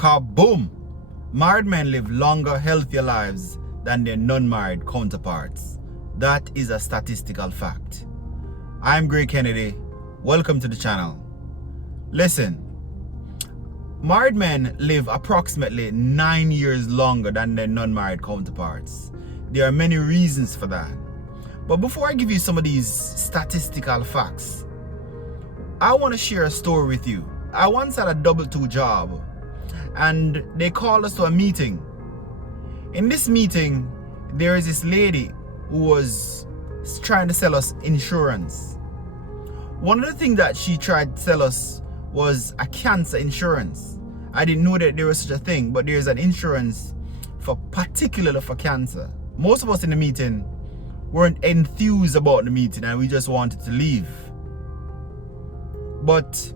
Kaboom! Married men live longer, healthier lives than their non-married counterparts. That is a statistical fact. I'm Gray Kennedy. Welcome to the channel. Listen, married men live approximately 9 years longer than their non-married counterparts. There are many reasons for that. But before I give you some of these statistical facts, I want to share a story with you. I once had a double-2 job, and they called us to a meeting. In this meeting, there is this lady who was trying to sell us insurance. One of the things that she tried to sell us was a cancer insurance. I didn't know that there was such a thing, but there's an insurance particularly for cancer. Most of us in the meeting weren't enthused about the meeting and we just wanted to leave. But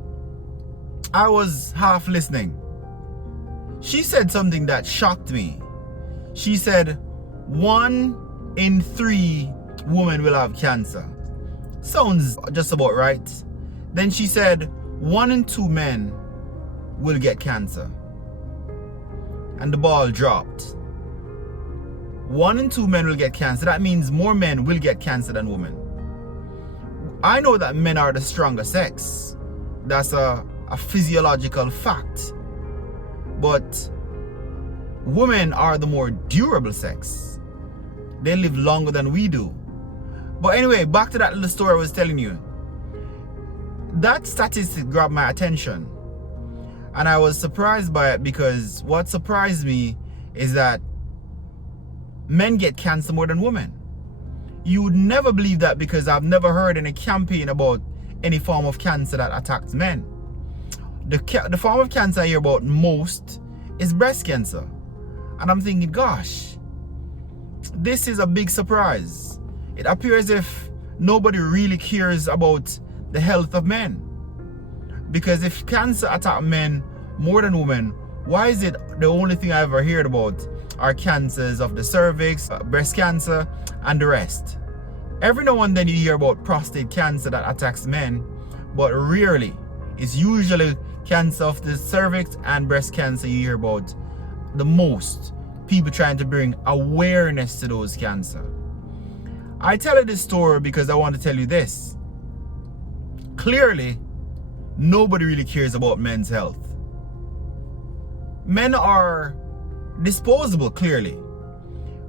I was half listening. She said something that shocked me. She said 1 in 3 women will have cancer. Sounds just about right. Then she said 1 in 2 men will get cancer. And the ball dropped. 1 in 2 men will get cancer. That means more men will get cancer than women. I know that men are the stronger sex. That's a physiological fact. But women are the more durable sex. They live longer than we do. But anyway, back to that little story I was telling you. That statistic grabbed my attention. And I was surprised by it because what surprised me is that men get cancer more than women. You would never believe that because I've never heard any campaign about any form of cancer that attacks men. The form of cancer I hear about most is breast cancer. And I'm thinking, gosh, this is a big surprise. It appears as if nobody really cares about the health of men. Because if cancer attacks men more than women, why is it the only thing I ever heard about are cancers of the cervix, breast cancer, and the rest? Every now and then you hear about prostate cancer that attacks men, but rarely. It's usually cancer of the cervix and breast cancer you hear about the most. People trying to bring awareness to those cancer. I tell you this story because I want to tell you this. Clearly, nobody really cares about men's health. Men are disposable, clearly.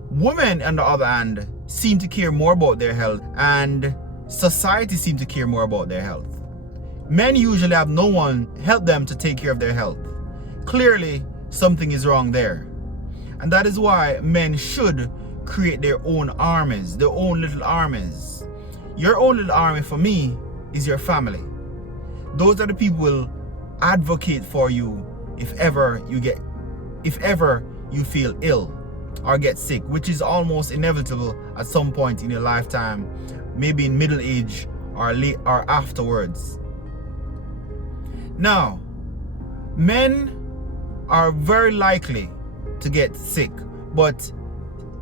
Women, on the other hand, seem to care more about their health, and society seems to care more about their health. Men usually have no one help them to take care of their health. Clearly, something is wrong there. And that is why men should create their own armies, their own little armies. Your own little army for me is your family. Those are the people who will advocate for you if ever you feel ill or get sick, which is almost inevitable at some point in your lifetime, maybe in middle age or late or afterwards. Now, men are very likely to get sick, but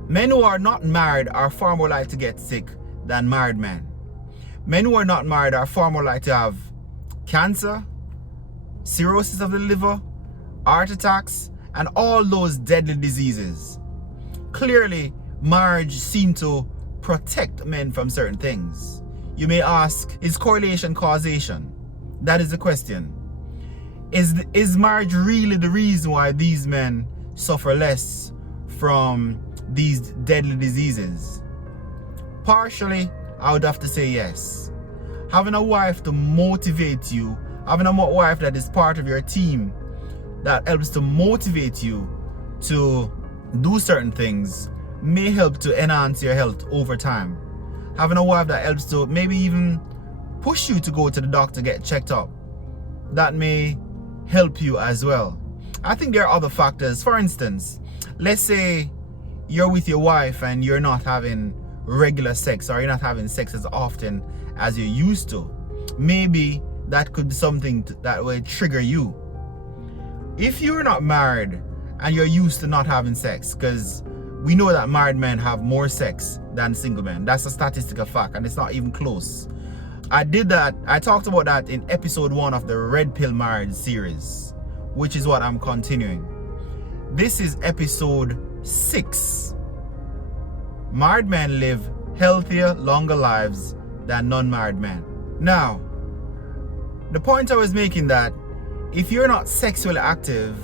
men who are not married are far more likely to get sick than married men. Men who are not married are far more likely to have cancer, cirrhosis of the liver, heart attacks, and all those deadly diseases. Clearly, marriage seems to protect men from certain things. You may ask, is correlation causation? That is the question. Is marriage really the reason why these men suffer less from these deadly diseases? Partially, I would have to say yes. Having a wife to motivate you, having a wife that is part of your team, that helps to motivate you to do certain things, may help to enhance your health over time. Having a wife that helps to maybe even push you to go to the doctor, get checked up, that may help you as well. I think there are other factors. For instance, let's say you're with your wife and you're not having regular sex, or you're not having sex as often as you used to. Maybe that could be something that will trigger you. If you're not married and you're used to not having sex, because we know that married men have more sex than single men. That's a statistical fact, and it's not even close. I talked about that in episode 1 of the Red Pill Marriage series, which is what I'm continuing. This is episode 6. Married men live healthier, longer lives than non-married men. Now, the point I was making that if you're not sexually active,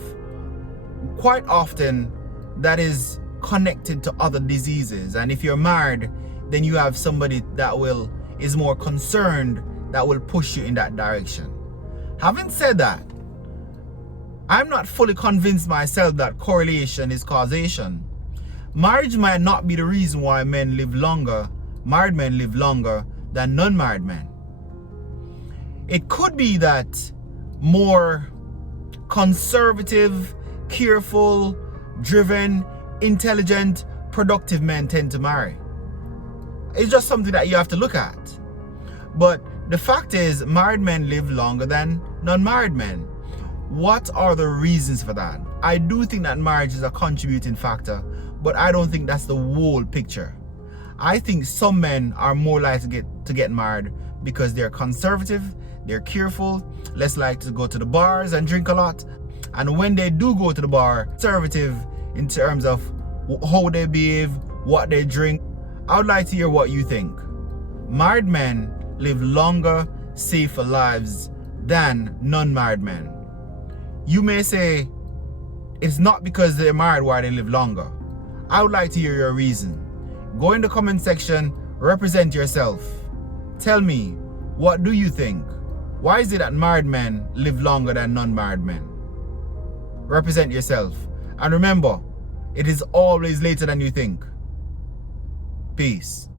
quite often that is connected to other diseases. And if you're married, then you have somebody that is more concerned, that will push you in that direction. Having said that, I'm not fully convinced myself that correlation is causation. Marriage might not be the reason why married men live longer than non-married men. It could be that more conservative, careful, driven, intelligent, productive men tend to marry. It's just something that you have to look at. But the fact is, married men live longer than non-married men. What are the reasons for that? I do think that marriage is a contributing factor, but I don't think that's the whole picture. I think some men are more likely to get married because they're conservative, they're careful, less likely to go to the bars and drink a lot. And when they do go to the bar, conservative in terms of how they behave, what they drink. I would like to hear what you think. Married men live longer, safer lives than non-married men. You may say it's not because they're married why they live longer. I would like to hear your reason. Go in the comment section, represent yourself. Tell me, what do you think? Why is it that married men live longer than non-married men? Represent yourself. And remember, it is always later than you think. Peace.